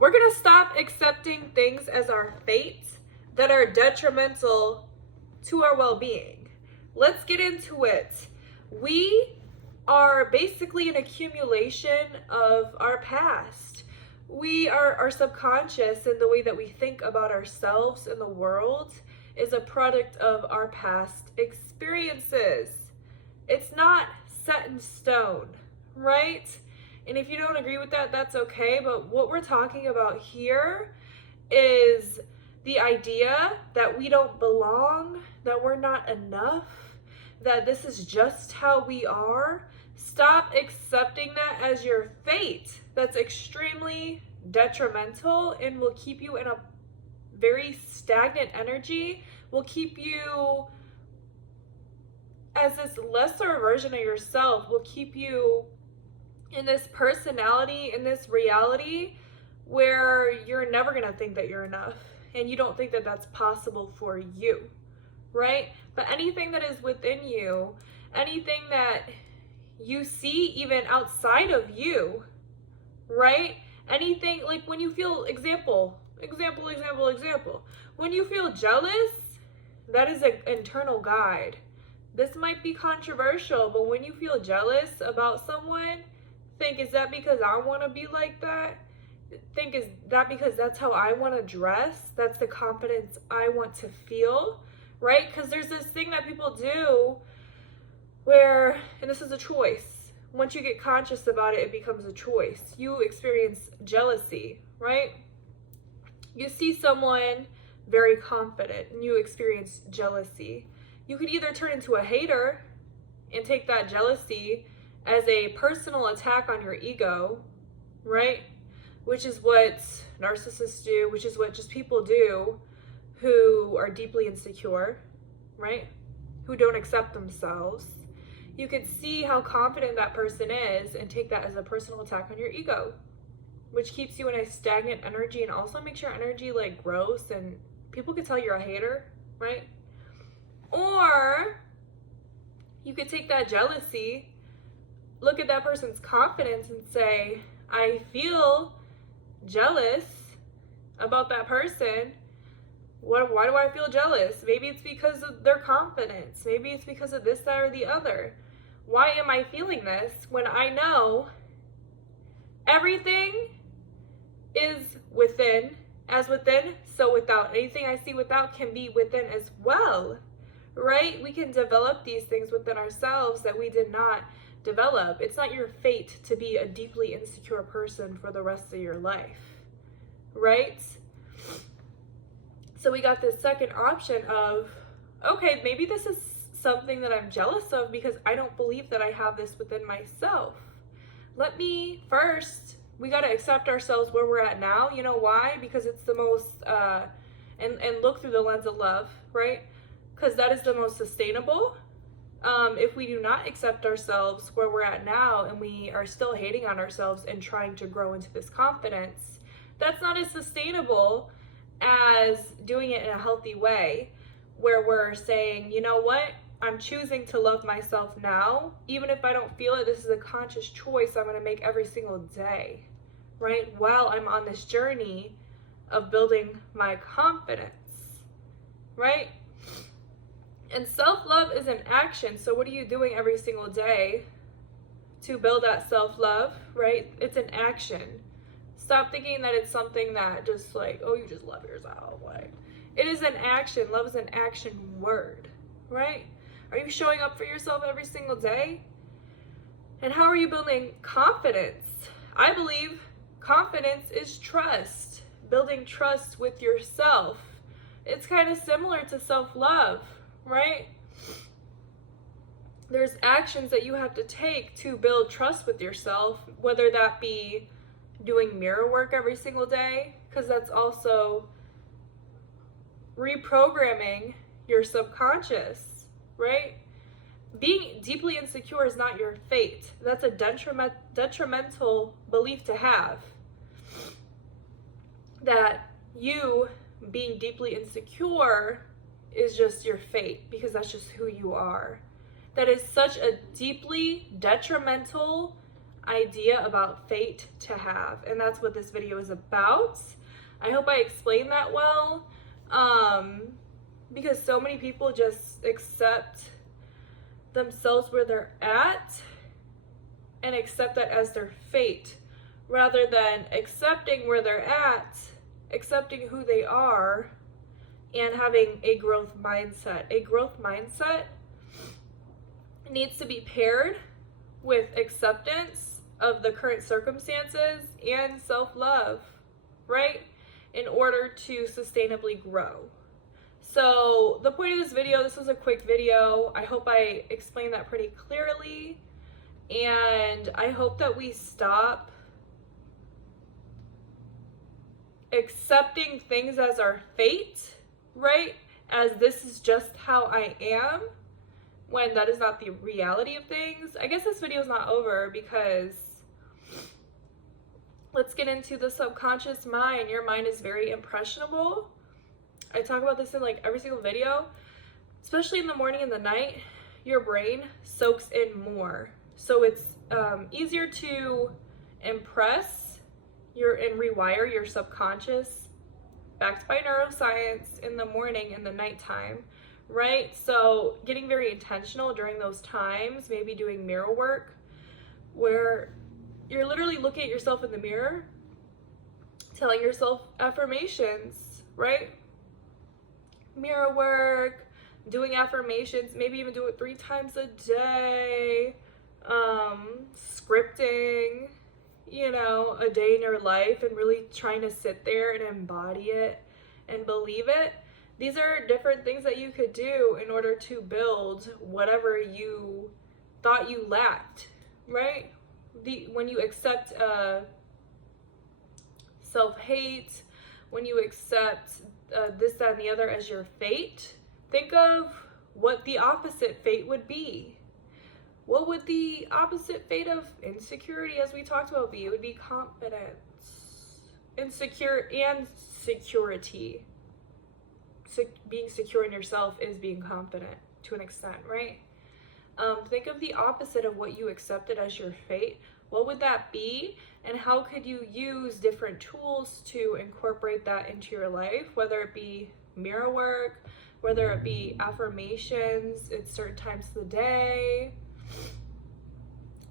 We're going to stop accepting things as our fate that are detrimental to our well-being. Let's get into it. We are basically an accumulation of our past. We are our subconscious, and the way that we think about ourselves and the world is a product of our past experiences. It's not set in stone, right? And if you don't agree with that, that's okay. But what we're talking about here is the idea that we don't belong, that we're not enough, that this is just how we are. Stop accepting that as your fate. That's extremely detrimental and will keep you in a very stagnant energy, will keep you as this lesser version of yourself, will keep you in this personality, in this reality where you're never going to think that you're enough and you don't think that that's possible for you, right? But anything that is within you, anything that you see even outside of you, right? Anything like when you feel, example, when you feel jealous, that is an internal guide. This might be controversial, but when you feel jealous about someone, think, is that because I want to be like that? Think, is that because that's how I want to dress? That's the confidence I want to feel, right? Because there's this thing that people do where, and this is a choice. Once you get conscious about it, it becomes a choice. You experience jealousy, right? You see someone very confident and you experience jealousy. You could either turn into a hater and take that jealousy as a personal attack on your ego, right? Which is what narcissists do, which is what just people do who are deeply insecure, right? Who don't accept themselves. You could see how confident that person is and take that as a personal attack on your ego, which keeps you in a stagnant energy and also makes your energy like gross and people could tell you're a hater, right? Or you could take that jealousy, look at that person's confidence and say, I feel jealous about that person. Why do I feel jealous? Maybe it's because of their confidence. Maybe it's because of this, that, or the other. Why am I feeling this when I know everything is within, as within, so without? Anything I see without can be within as well, right? We can develop these things within ourselves that we did not develop. It's not your fate to be a deeply insecure person for the rest of your life, right? So we got this second option of, okay, maybe this is something that I'm jealous of because I don't believe that I have this within myself. Let me first, we got to accept ourselves where we're at now. You know why? Because it's the most, and look through the lens of love, right? Because that is the most sustainable. If we do not accept ourselves where we're at now and we are still hating on ourselves and trying to grow into this confidence, that's not as sustainable as doing it in a healthy way where we're saying, you know what, I'm choosing to love myself now. Even if I don't feel it, this is a conscious choice I'm going to make every single day, right? While I'm on this journey of building my confidence, right? And self-love is an action. So what are you doing every single day to build that self-love, right? It's an action. Stop thinking that it's something that just like, oh, you just love yourself. Like, it is an action. Love is an action word, right? Are you showing up for yourself every single day? And how are you building confidence? I believe confidence is trust. Building trust with yourself. It's kind of similar to self-love, right? There's actions that you have to take to build trust with yourself, whether that be doing mirror work every single day, because that's also reprogramming your subconscious, right? Being deeply insecure is not your fate. That's a detrimental belief to have. That you being deeply insecure is just your fate because that's just who you are. That is such a deeply detrimental idea about fate to have. And that's what this video is about. I hope I explained that well. Because so many people just accept themselves where they're at and accept that as their fate, rather than accepting where they're at, accepting who they are, and having a growth mindset. A growth mindset needs to be paired with acceptance of the current circumstances and self-love, right? In order to sustainably grow. So the point of this video, this was a quick video. I hope I explained that pretty clearly. And I hope that we stop accepting things as our fate, right? As this is just how I am, when that is not the reality of things. I guess this video is not over, because let's get into the subconscious mind. Your mind is very impressionable. I talk about this in like every single video, especially in the morning and the night. Your brain soaks in more. So it's easier to impress and rewire your subconscious, backed by neuroscience, in the morning and the nighttime, right? So getting very intentional during those times, maybe doing mirror work, where you're literally looking at yourself in the mirror, telling yourself affirmations, right? Mirror work, doing affirmations, maybe even do it 3 times a day, scripting, you know, a day in your life, and really trying to sit there and embody it and believe it. These are different things that you could do in order to build whatever you thought you lacked, right? When you accept self-hate, when you accept this, that, and the other as your fate, think of what the opposite fate would be. What would the opposite fate of insecurity, as we talked about, be? It would be confidence. Insecure and security. Being secure in yourself is being confident to an extent, right? Think of the opposite of what you accepted as your fate. What would that be? And how could you use different tools to incorporate that into your life, whether it be mirror work, whether it be affirmations at certain times of the day,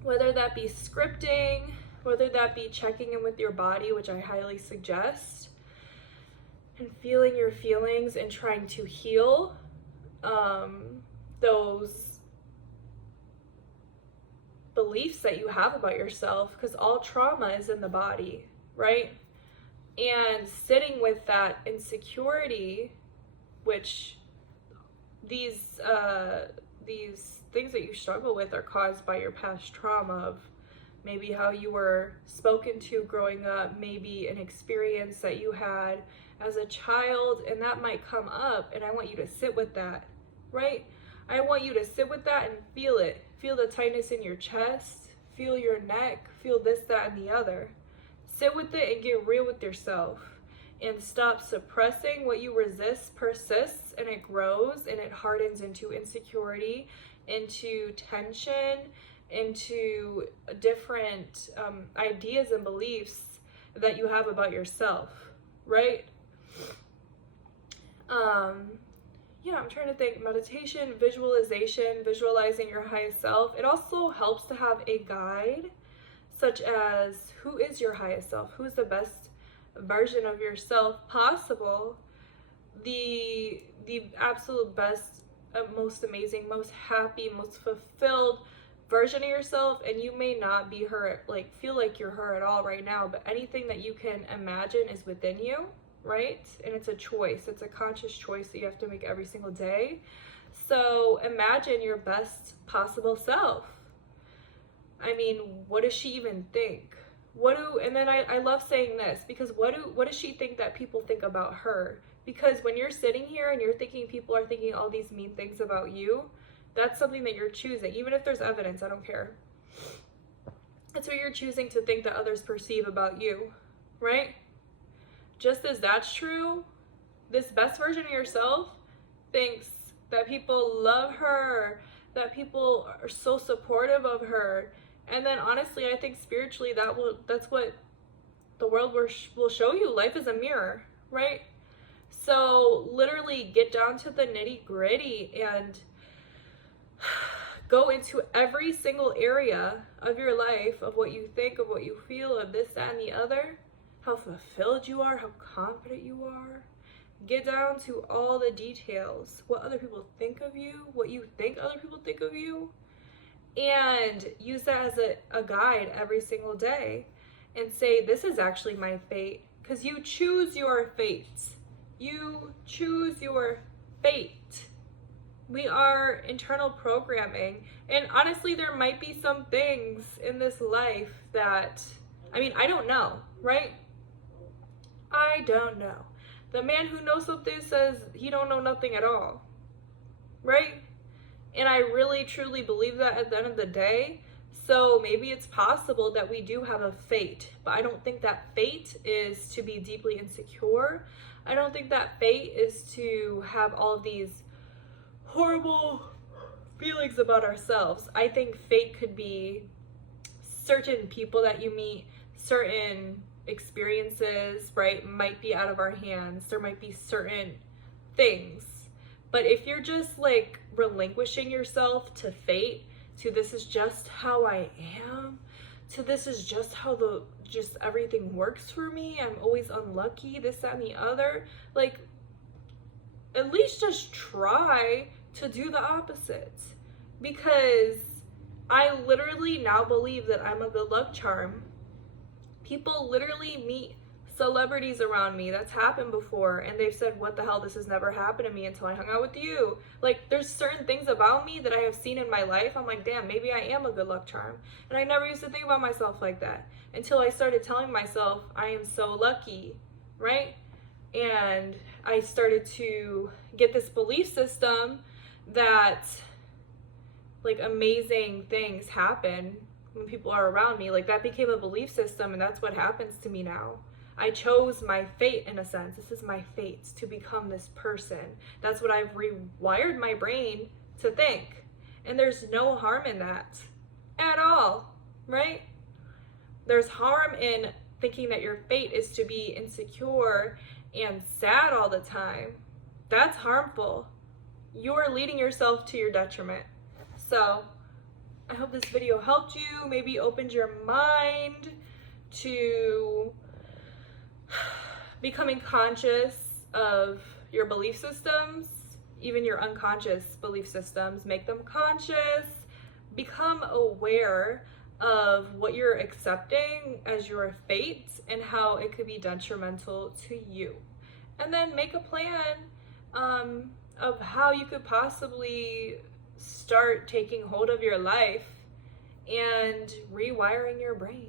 whether that be scripting, whether that be checking in with your body, which I highly suggest, and feeling your feelings and trying to heal those beliefs that you have about yourself, because all trauma is in the body, right? And sitting with that insecurity, which these things that you struggle with are caused by your past trauma of maybe how you were spoken to growing up, maybe an experience that you had as a child, and that might come up, and I want you to sit with that, right? I want you to sit with that and feel it. Feel the tightness in your chest, feel your neck, feel this, that, and the other. Sit with it and get real with yourself, and stop suppressing. What you resist persists, and it grows, and it hardens into insecurity, into tension, into different ideas and beliefs that you have about yourself, right? Yeah, I'm trying to think. Meditation, visualization, visualizing your highest self. It also helps to have a guide, such as who is your highest self? Who's the best version of yourself possible? The absolute best, most amazing, most happy, most fulfilled version of yourself. And you may not be her, like feel like you're her at all right now, but anything that you can imagine is within you, right? And it's a choice. It's a conscious choice that you have to make every single day. So imagine your best possible self. I mean, what does she even think? And then I love saying this, because what does she think that people think about her? Because when you're sitting here and you're thinking people are thinking all these mean things about you, that's something that you're choosing. Even if there's evidence, I don't care. It's what you're choosing to think that others perceive about you, right? Just as that's true, this best version of yourself thinks that people love her, that people are so supportive of her, And then honestly, I think spiritually that's what the world will show you. Life is a mirror, right? So literally get down to the nitty gritty and go into every single area of your life, of what you think, of what you feel, of this, that, and the other, how fulfilled you are, how confident you are. Get down to all the details, what other people think of you, what you think other people think of you, and use that as a guide every single day and say, this is actually my fate, because you choose your fate. You choose your fate. We are internal programming. And honestly, there might be some things in this life that, I mean, I don't know, right? I don't know. The man who knows something says he don't know nothing at all, right? And I really truly believe that at the end of the day. So maybe it's possible that we do have a fate, but I don't think that fate is to be deeply insecure. I don't think that fate is to have all of these horrible feelings about ourselves. I think fate could be certain people that you meet, certain experiences, right, might be out of our hands. There might be certain things. But if you're just like relinquishing yourself to fate, to this is just how I am, to this is just how just everything works for me, I'm always unlucky, this, that, and the other, like, at least just try to do the opposite. Because I literally now believe that I'm a good luck charm. People literally meet celebrities around me. That's happened before, and they've said, what the hell, this has never happened to me until I hung out with you. Like, there's certain things about me that I have seen in my life. I'm like, damn, maybe I am a good luck charm. And I never used to think about myself like that until I started telling myself I am so lucky, right? And I started to get this belief system that like amazing things happen when people are around me. Like, that became a belief system, and that's what happens to me now. I chose my fate in a sense. This is my fate to become this person. That's what I've rewired my brain to think. And there's no harm in that at all, right? There's harm in thinking that your fate is to be insecure and sad all the time. That's harmful. You're leading yourself to your detriment. So I hope this video helped you, maybe opened your mind to becoming conscious of your belief systems, even your unconscious belief systems. Make them conscious, become aware of what you're accepting as your fate and how it could be detrimental to you. And then make a plan of how you could possibly start taking hold of your life and rewiring your brain.